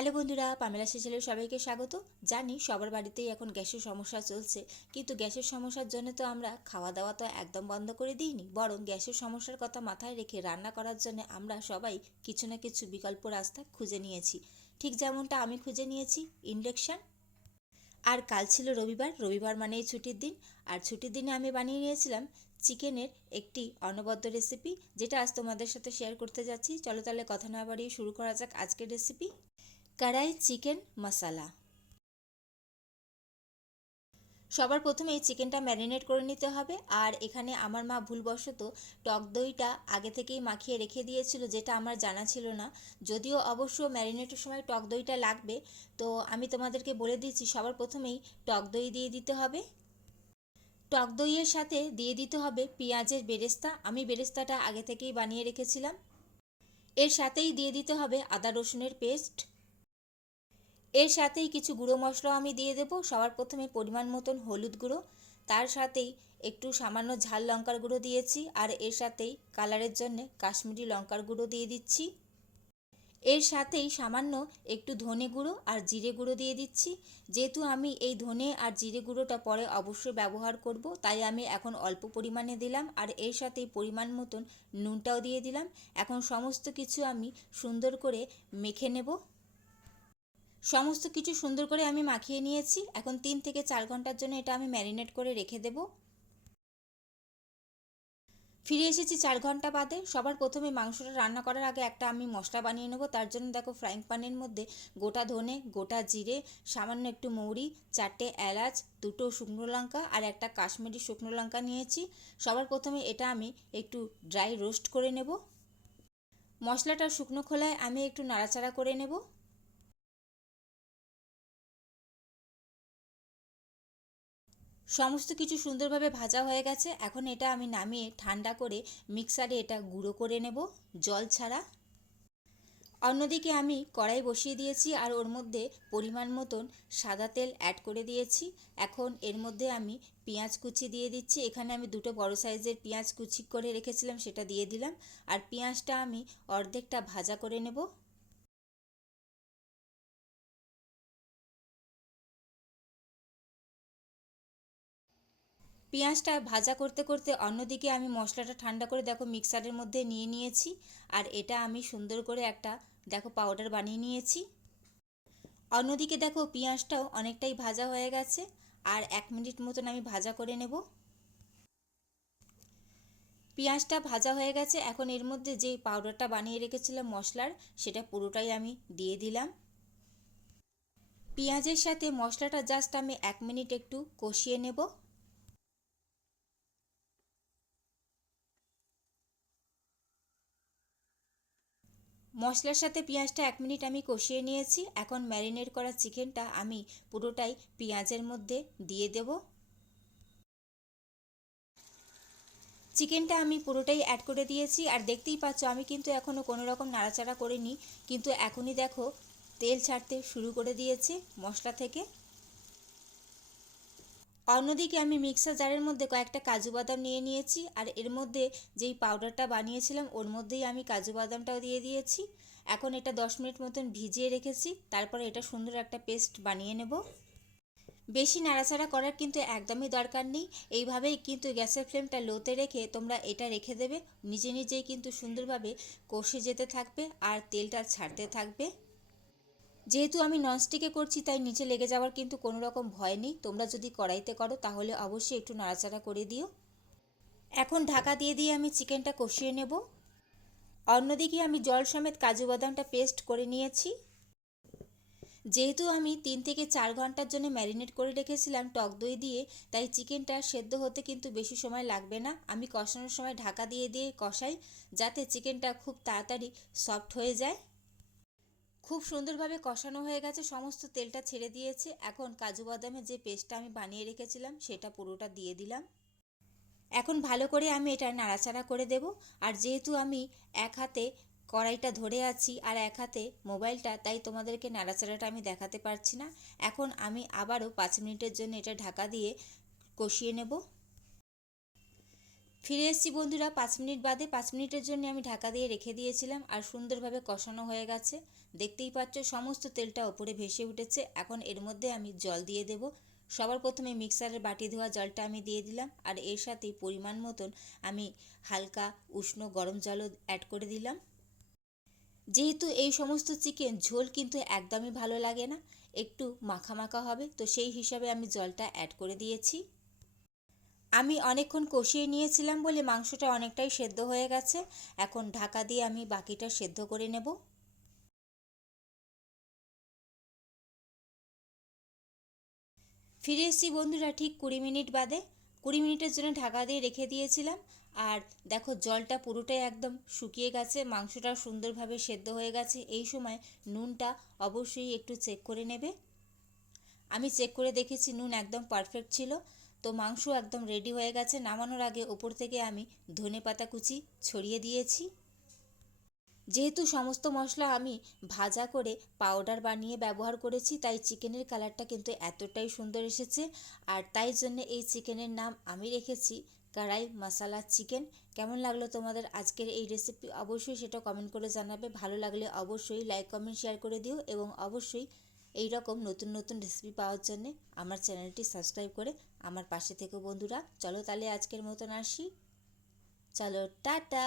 Hello বন্ধুরা, Pamela সেচেলের সবাইকে স্বাগত। জানি সবার বাড়িতেই এখন গ্যাসের সমস্যা চলছে, কিন্তু গ্যাসের সমস্যার জন্য তো আমরা খাওয়া দাওয়া তো একদম বন্ধ করে দিইনি, বরং গ্যাসের সমস্যার কথা মাথায় রেখে রান্না করার জন্য আমরা সবাই কিছু না কিছু বিকল্প রাস্তা খুঁজে নিয়েছি। ঠিক যেমনটা আমি খুঁজে নিয়েছি ইন্ডাকশান। আর কাল ছিল রবিবার, রবিবার মানেই ছুটির দিন। আর ছুটির দিনে আমি বানিয়ে নিয়েছিলাম চিকেনের একটি অনবদ্য রেসিপি, যেটা আজ তোমাদের সাথে শেয়ার করতে যাচ্ছি। চলো তাহলে কথা না বাড়িয়ে শুরু করা যাক আজকের রেসিপি। কড়াই চিকেন মশলা। সবার প্রথমে এই চিকেনটা ম্যারিনেট করে নিতে হবে। আর এখানে আমার মা ভুলবশত টক দইটা আগে থেকেই মাখিয়ে রেখে দিয়েছিল, যেটা আমার জানা ছিল না। যদিও অবশ্য ম্যারিনেটের সময় টক দইটা লাগবে, তো আমি তোমাদেরকে বলে দিচ্ছি সবার প্রথমেই টক দই দিয়ে দিতে হবে। টক দইয়ের সাথে দিয়ে দিতে হবে পেঁয়াজের বেরেস্তা। আমি বেরেস্তাটা আগে থেকেই বানিয়ে রেখেছিলাম। এর সাথেই দিয়ে দিতে হবে আদা রসুনের পেস্ট। এর সাথেই কিছু গুঁড়ো মশলা আমি দিয়ে দেবো। সবার প্রথমে পরিমাণ মতন হলুদ গুঁড়ো, তার সাথেই একটু সামান্য ঝাল লঙ্কার গুঁড়ো দিয়েছি, আর এর সাথেই কালারের জন্য কাশ্মীরি লঙ্কার গুঁড়ো দিয়ে দিচ্ছি। এর সাথেই সামান্য একটু ধনে গুঁড়ো আর জিরে গুঁড়ো দিয়ে দিচ্ছি। যেহেতু আমি এই ধনে আর জিরে গুঁড়োটা পরে অবশ্যই ব্যবহার করব, তাই আমি এখন অল্প পরিমাণে দিলাম। আর এর সাথেই পরিমাণ মতন নুনটাও দিয়ে দিলাম। এখন সমস্ত কিছু আমি সুন্দর করে মেখে নেব। সমস্ত কিছু সুন্দর করে আমি মাখিয়ে নিয়েছি। এখন 3 থেকে 4 ঘন্টার জন্য এটা আমি ম্যারিনেট করে রেখে দেব। ফিরে এসেছি 4 ঘন্টা বাদে। সবার প্রথমে মাংসটা রান্না করার আগে একটা আমি মশলা বানিয়ে নেব। তার জন্য দেখো ফ্রাইং প্যানের মধ্যে গোটা ধনে, গোটা জিরে, সামান্য একটু মৌরি, 4টে এলাচ, 2টো শুকনো লঙ্কা আর একটা কাশ্মীরি শুকনো লঙ্কা নিয়েছি। সবার প্রথমে এটা আমি একটু ড্রাই রোস্ট করে নেব। মশলাটা শুকনো খোলায় আমি একটু নাড়াচাড়া করে নেব। সমস্ত কিছু সুন্দরভাবে ভাজা হয়ে গেছে। এখন এটা আমি নামিয়ে ঠান্ডা করে মিক্সারে এটা গুঁড়ো করে নেব, জল ছাড়া। অন্যদিকে আমি কড়াই বসিয়ে দিয়েছি, আর ওর মধ্যে পরিমাণ মতন সাদা তেল অ্যাড করে দিয়েছি। এখন এর মধ্যে আমি পেঁয়াজ কুচি দিয়ে দিচ্ছি। এখানে আমি 2টো বড় সাইজের পেঁয়াজ কুচি করে রেখেছিলাম, সেটা দিয়ে দিলাম। আর পেঁয়াজটা আমি অর্ধেকটা ভাজা করে নেব। পেঁয়াজটা ভাজা করতে করতে অন্যদিকে আমি মশলাটা ঠান্ডা করে দেখো মিক্সারের মধ্যে নিয়ে নিয়েছি। আর এটা আমি সুন্দর করে একটা দেখো পাউডার বানিয়ে নিয়েছি। অন্যদিকে দেখো পেঁয়াজটাও অনেকটাই ভাজা হয়ে গেছে। আর 1 মিনিট মতন আমি ভাজা করে নেব। পেঁয়াজটা ভাজা হয়ে গেছে। এখন এর মধ্যে যে পাউডারটা বানিয়ে রেখেছিলাম মশলার, সেটা পুরোটাই আমি দিয়ে দিলাম। পেঁয়াজের সাথে মশলাটা জাস্ট আমি 1 মিনিট একটু কষিয়ে নেব। মশলার সাথে পেঁয়াজটা 1 মিনিট আমি কষিয়ে নিয়েছি। এখন ম্যারিনেট করা চিকেনটা আমি পুরোটাই পেঁয়াজের মধ্যে দিয়ে দেব। চিকেনটা আমি পুরোটাই অ্যাড করে দিয়েছি। আর দেখতেই পাচ্ছ আমি কিন্তু এখনও কোনো রকম নাড়াচাড়া করিনি, কিন্তু এখনই দেখো তেল ছাড়তে শুরু করে দিয়েছে মশলা থেকে। অন্যদিকে আমি মিক্সার জারের মধ্যে কয়েকটা কাজু বাদাম নিয়ে নিয়েছি, আর এর মধ্যে যেই পাউডারটা বানিয়েছিলাম ওর মধ্যেই আমি কাজু বাদামটাও দিয়ে দিয়েছি। এখন এটা 10 মিনিট মতন ভিজিয়ে রেখেছি, তারপরে এটা সুন্দর একটা পেস্ট বানিয়ে নেব। বেশি নাড়াচাড়া করার কিন্তু একদমই দরকার নেই। এইভাবেই কিন্তু গ্যাসের ফ্লেমটা লোতে রেখে তোমরা এটা রেখে দেবে। নিজে নিজেই কিন্তু সুন্দরভাবে কষে যেতে থাকবে আর তেলটা ছাড়তে থাকবে। যেহেতু আমি ননস্টিকে করছি, তাই নিচে লেগে যাওয়ার কিন্তু কোনো রকম ভয় নেই। তোমরা যদি কড়াইতে করো তাহলে অবশ্যই একটু নাড়াচাড়া করে দিও। এখন ঢাকা দিয়ে দিয়ে আমি চিকেনটা কষিয়ে নেব। অন্যদিকে আমি জল সমেত কাজু বাদামটা পেস্ট করে নিয়েছি। যেহেতু আমি 3 থেকে 4 ঘন্টার জন্য ম্যারিনেট করে রেখেছিলাম টক দই দিয়ে, তাই চিকেনটা সেদ্ধ হতে কিন্তু বেশি সময় লাগবে না। আমি কষানোর সময় ঢাকা দিয়ে দিয়ে কষাই, যাতে চিকেনটা খুব তাড়াতাড়ি সফট হয়ে যায়। খুব সুন্দরভাবে কষানো হয়ে গেছে, সমস্ত তেলটা ছেড়ে দিয়েছে। এখন কাজু বাদামের যে পেস্টটা আমি বানিয়ে রেখেছিলাম সেটা পুরোটা দিয়ে দিলাম। এখন ভালো করে আমি এটা নাড়াচাড়া করে দেব। আর যেহেতু আমি এক হাতে কড়াইটা ধরে আছি আর এক হাতে মোবাইলটা, তাই তোমাদেরকে নাড়াচাড়াটা আমি দেখাতে পারছি না। এখন আমি আবারও 5 মিনিটের জন্য এটা ঢাকা দিয়ে কষিয়ে নেব। ফিরে এসেছি বন্ধুরা 5 মিনিট বাদে। 5 মিনিটের জন্য আমি ঢাকা দিয়ে রেখে দিয়েছিলাম আর সুন্দরভাবে কষানো হয়ে গেছে। দেখতেই পাচ্ছ সমস্ত তেলটা ওপরে ভেসে উঠেছে। এখন এর মধ্যে আমি জল দিয়ে দেব। সবার প্রথমে মিক্সারের বাটি ধোয়া জলটা আমি দিয়ে দিলাম আর এর সাথেই পরিমাণ মতন আমি হালকা উষ্ণ গরম জলও অ্যাড করে দিলাম। যেহেতু এই সমস্ত চিকেন ঝোল কিন্তু একদমই ভালো লাগে না, একটু মাখা মাখা হবে, তো সেই হিসাবে আমি জলটা অ্যাড করে দিয়েছি। আমি অনেকক্ষণ কষিয়ে নিয়েছিলাম বলে মাংসটা অনেকটাই সেদ্ধ হয়ে গেছে। এখন ঢাকা দিয়ে আমি বাকিটা সেদ্ধ করে নেব। ফিরে এসেছি বন্ধুরা ঠিক 20 মিনিট বাদে। 20 মিনিটের জন্য ঢাকা দিয়ে রেখে দিয়েছিলাম আর দেখো জলটা পুরোটাই একদম শুকিয়ে গেছে, মাংসটা সুন্দরভাবে সেদ্ধ হয়ে গেছে। এই সময় নুনটা অবশ্যই একটু চেক করে নেবে। আমি চেক করে দেখেছি নুন একদম পারফেক্ট ছিল। তো মাংস একদম রেডি হয়ে গেছে। নামানোর আগে ওপর থেকে আমি ধনেপাতা কুচি ছড়িয়ে দিয়েছি। যেহেতু সমস্ত মশলা আমি ভাজা করে পাউডার বানিয়ে ব্যবহার করেছি, তাই চিকেনের কালারটা কিন্তু এতটাই সুন্দর এসেছে। আর তাই জন্য এই চিকেনের নাম আমি রেখেছি কড়াই মশলা চিকেন। কেমন লাগলো তোমাদের আজকের এই রেসিপি অবশ্যই সেটা কমেন্ট করে জানাবে। ভালো লাগলে অবশ্যই লাইক কমেন্ট শেয়ার করে দিও এবং অবশ্যই এই রকম নতুন নতুন রেসিপি পাওয়ার জন্য আমার চ্যানেলটি সাবস্ক্রাইব করে আমার পাশে থেকো বন্ধুরা। চলো তাহলে আজকের মতন আসি। চলো টাটা।